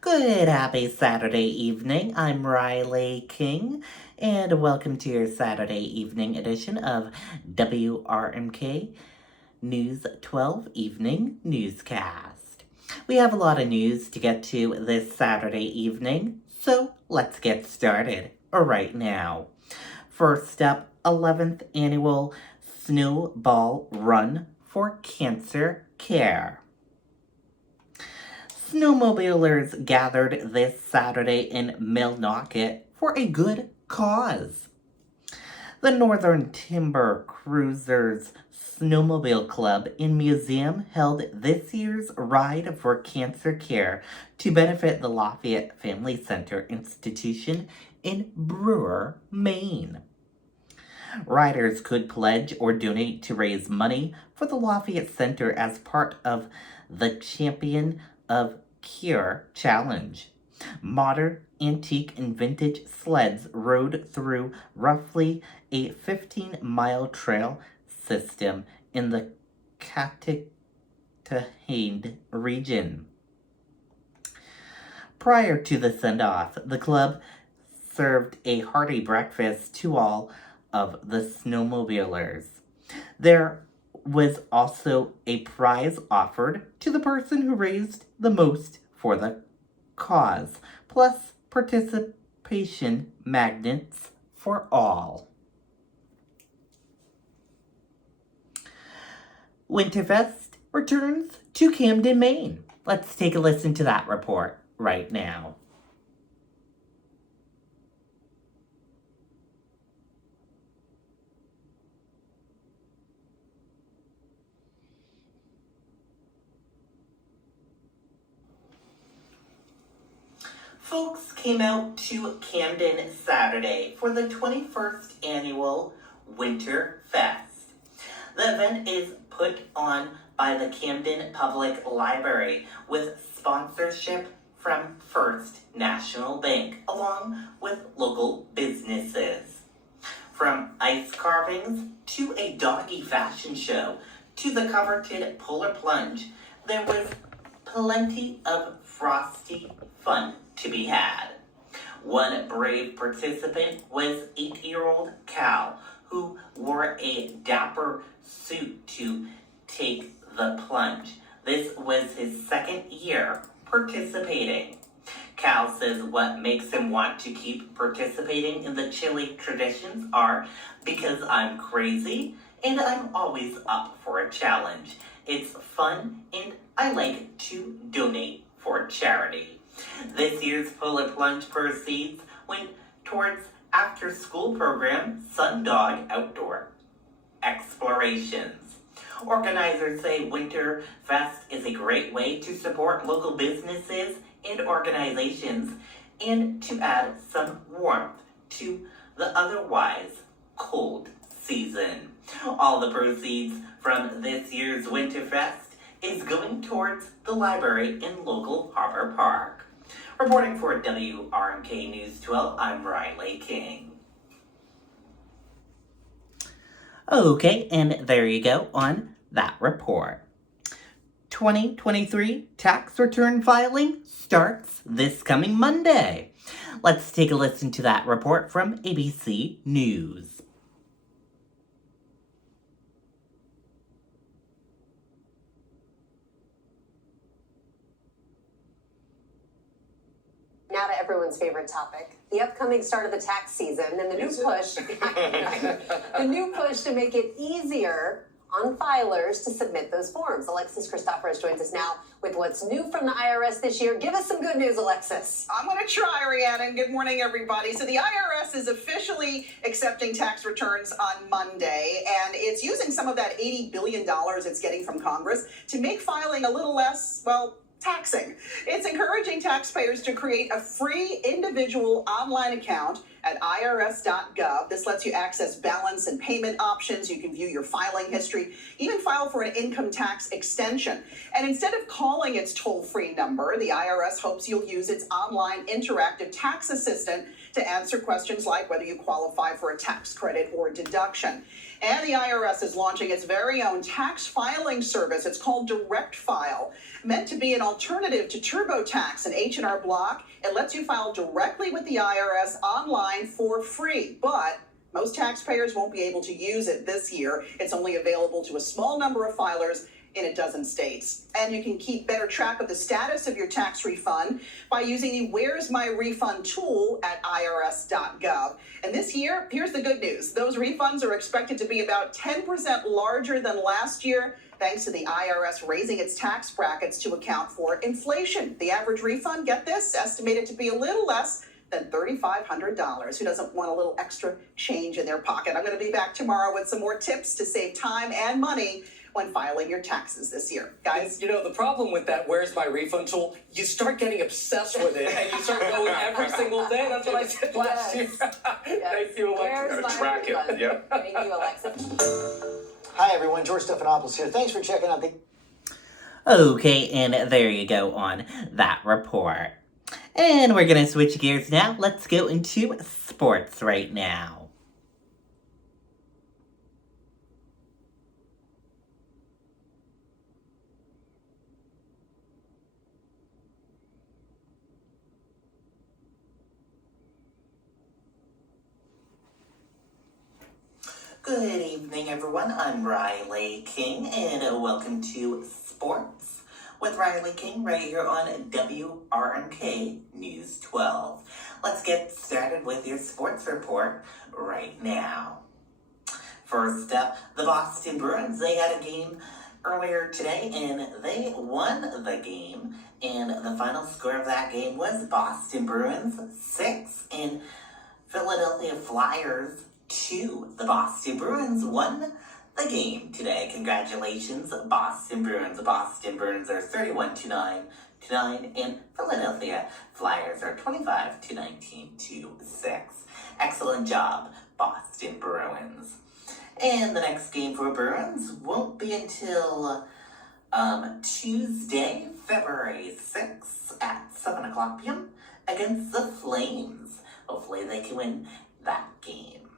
Good happy Saturday evening. I'm Riley King, and welcome to your Saturday evening edition of WRMK News 12 Evening Newscast. We have a lot of news to get to this Saturday evening, so let's get started right now. First up, 11th Annual Snowball Run for Cancer Care. Snowmobilers gathered this Saturday in Millnocket for a good cause. The Northern Timber Cruisers Snowmobile Club and Museum held this year's Ride for Cancer Care to benefit the Lafayette Family Center Institution in Brewer, Maine. Riders could pledge or donate to raise money for the Lafayette Center as part of the Champion of Cure Challenge. Modern, antique, and vintage sleds rode through roughly a 15-mile trail system in the Catahane region. Prior to the send-off, the club served a hearty breakfast to all of the snowmobilers. There was also a prize offered to the person who raised the most for the cause, plus participation magnets for all. Winterfest returns to Camden, Maine. Let's take a listen to that report right now. Folks came out to Camden Saturday for the 21st annual Winter Fest. The event is put on by the Camden Public Library with sponsorship from First National Bank, along with local businesses. From ice carvings to a doggy fashion show to the coveted polar plunge, there was plenty of frosty fun to be had. One brave participant was 8-year-old Cal, who wore a dapper suit to take the plunge. This was his second year participating. Cal says what makes him want to keep participating in the chili traditions are because I'm crazy and I'm always up for a challenge. It's fun and I like to donate for charity. This year's Polar Plunge proceeds went towards after-school program Sundog Outdoor Explorations. Organizers say Winter Fest is a great way to support local businesses and organizations and to add some warmth to the otherwise cold season. All the proceeds from this year's Winter Fest is going towards the library in local Harbor Park. Reporting for WRMK News 12, I'm Riley King. Okay, and there you go on that report. 2023 tax return filing starts this coming Monday. Let's take a listen to that report from ABC News. Now to everyone's favorite topic, the upcoming start of the tax season and the new push, the new push to make it easier on filers to submit those forms. Alexis Christoforos joins us now with what's new from the IRS this year. Give us some good news, Alexis. I'm going to try, Rhiannon. Good morning, everybody. So the IRS is officially accepting tax returns on Monday, and it's using some of that $80 billion it's getting from Congress to make filing a little less, taxing. It's encouraging taxpayers to create a free individual online account at irs.gov. This lets you access balance and payment options. You can view your filing history, even file for an income tax extension. And instead of calling its toll-free number, the IRS hopes you'll use its online interactive tax assistant to answer questions like whether you qualify for a tax credit or deduction. And the IRS is launching its very own tax filing service. It's called Direct File, meant to be an alternative to TurboTax and H&R Block. It lets you file directly with the IRS online for free, but most taxpayers won't be able to use it this year. It's only available to a small number of filers in a dozen states. And you can keep better track of the status of your tax refund by using the Where's My Refund tool at irs.gov. And this year, here's the good news. Those refunds are expected to be about 10% larger than last year, thanks to the IRS raising its tax brackets to account for inflation. The average refund, get this, estimated to be a little less than $3,500. Who doesn't want a little extra change in their pocket? I'm going to be back tomorrow with some more tips to save time and money when filing your taxes this year. Guys? You know, the problem with that Where's My Refund tool, you start getting obsessed with it and you start going every single day. That's what I said last year. Thank you, Alexa. Where's my track it. refund? Yep. Thank you, Alexa. Hi everyone, George Stephanopoulos here. Thanks for checking out the... Okay, and there you go on that report. And we're gonna switch gears now. Let's go into sports right now. Good evening, everyone. I'm Riley King, and welcome to Sports with Riley King right here on WRMK News 12. Let's get started with your sports report right now. First up, the Boston Bruins. They had a game earlier today, and they won the game. And the final score of that game was Boston Bruins 6 and Philadelphia Flyers 2. The Boston Bruins won the game today. Congratulations, Boston Bruins. The Boston Bruins are 31-9, and Philadelphia Flyers are 25-19-6. Excellent job, Boston Bruins. And the next game for Bruins won't be until Tuesday, February 6th at 7 o'clock p.m. against the Flames. Hopefully they can win that game.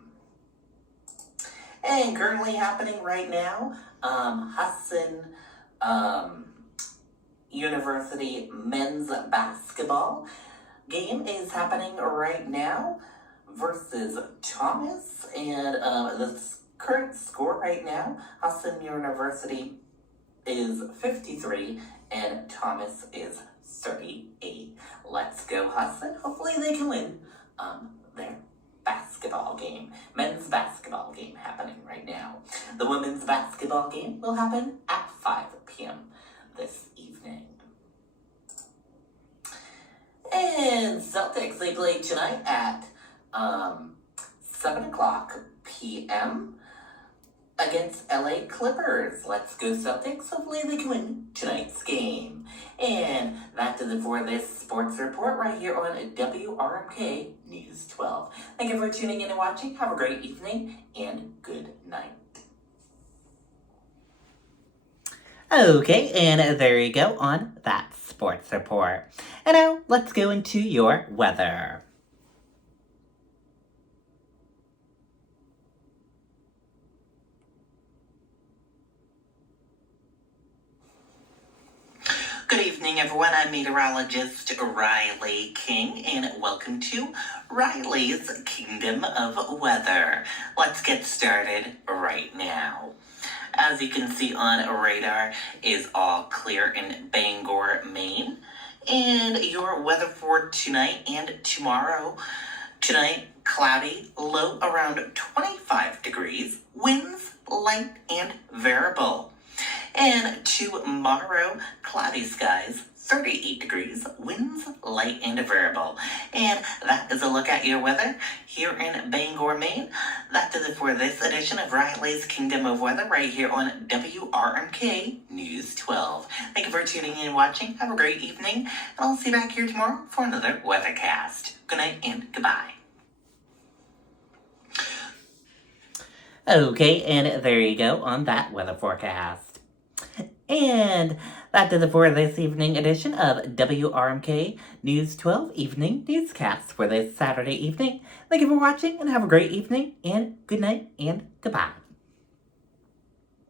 And currently happening right now, Hudson University men's basketball game is happening right now versus Thomas. And the current score right now, Hudson University is 53 and Thomas is 38. Let's go, Hudson. Hopefully they can win their basketball game, men's basketball game happening right now. The women's basketball game will happen at 5 p.m. this evening. And Celtics, they play tonight at 7 o'clock p.m. against LA Clippers. Let's go Celtics. Hopefully they can win tonight's game. And that does it for this sports report right here on WRMK News 12. Thank you for tuning in and watching. Have a great evening and good night. Okay, and there you go on that sports report. And now let's go into your weather. Good evening, everyone. I'm meteorologist Riley King, and welcome to Riley's Kingdom of Weather. Let's get started right now. As you can see on radar, is all clear in Bangor, Maine. And your weather for tonight and tomorrow. Tonight, cloudy, low around 25 degrees, winds light and variable. And tomorrow, cloudy skies, 38 degrees, winds light and variable. And that is a look at your weather here in Bangor, Maine. That does it for this edition of Riley's Kingdom of Weather right here on WRMK News 12. Thank you for tuning in and watching. Have a great evening, and I'll see you back here tomorrow for another weathercast. Good night and goodbye. Okay, and there you go on that weather forecast. And that does it for this evening edition of WRMK News 12 Evening Newscast for this Saturday evening. Thank you for watching and have a great evening and good night and goodbye.